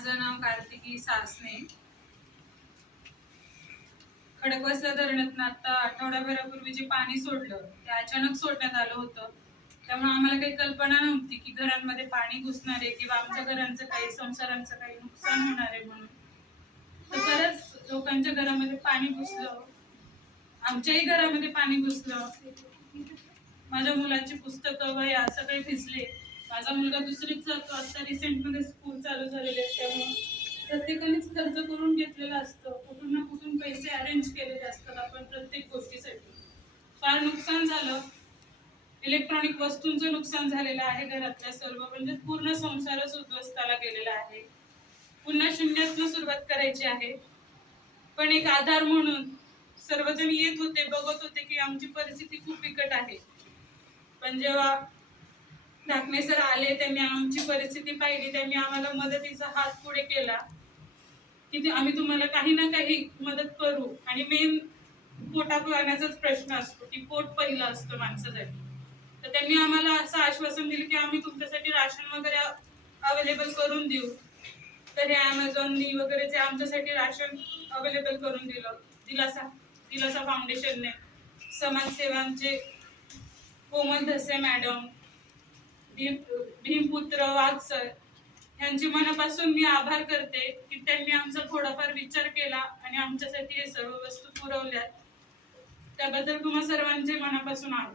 माझं नाव कार्तिकी सासने. खडकवासला धरणातनं आता आठवडाभरापूर्वी जे पाणी सोडलं ते अचानक सोडण्यात आलं होतं. त्यामुळे आम्हाला काही कल्पना नव्हती की घरांमध्ये पाणी घुसणार आहे किंवा आमच्या घरांचं काही संसारांचं काही नुकसान होणार आहे म्हणून. तर बऱ्याच लोकांच्या घरामध्ये पाणी घुसलं. आमच्याही घरामध्ये पाणी घुसलं. माझ्या मुलाची पुस्तकं वह्या सगळे भिजले. माझा मुलगा दुसरीच जातो. आता रिसेंटमध्ये चालू झालेले आहेत त्यामुळे प्रत्येकानेच खर्च करून घेतलेला असतं. कुठून ना कुठून पैसे अरेंज केलेले असतात आपण प्रत्येक गोष्टीसाठी. फार नुकसान झालं. इलेक्ट्रॉनिक वस्तूंचं नुकसान झालेलं आहे घरातल्या सर्व म्हणजे पूर्ण संसारच उद्ध्वस्ताला गेलेला आहे. पुन्हा शून्यातनं सुरुवात करायची आहे. पण एक आधार म्हणून सर्वजण येत होते बघत होते की आमची परिस्थिती खूप बिकट आहे. पण जेव्हा ढाकणे सर आले त्यांनी आमची परिस्थिती पाहिली त्यांनी आम्हाला मदतीचा हात पुढे केला की आम्ही तुम्हाला काही ना काही मदत करू. आणि मेन पोटा पाण्याचाच प्रश्न असतो की पोट पहिलं असतं माणसासाठी. तर त्यांनी आम्हाला असं आश्वासन दिलं की आम्ही तुमच्यासाठी राशन वगैरे अवेलेबल करून देऊ. तर हे अमेझॉननी वगैरे जे आमच्यासाठी राशन अवेलेबल करून दिलं दिलासा दिलासा फाउंडेशनने समाजसेवांचे कोमल धसे मॅडम भीम भीमपुत्र वाघ सर यांचे मनापासून मी आभार करते की त्यांनी आमचा थोडाफार विचार केला आणि आमच्यासाठी हे सर्व वस्तू पुरवल्यात. त्याबद्दल तुम्हा सर्वांचे मनापासून आभार.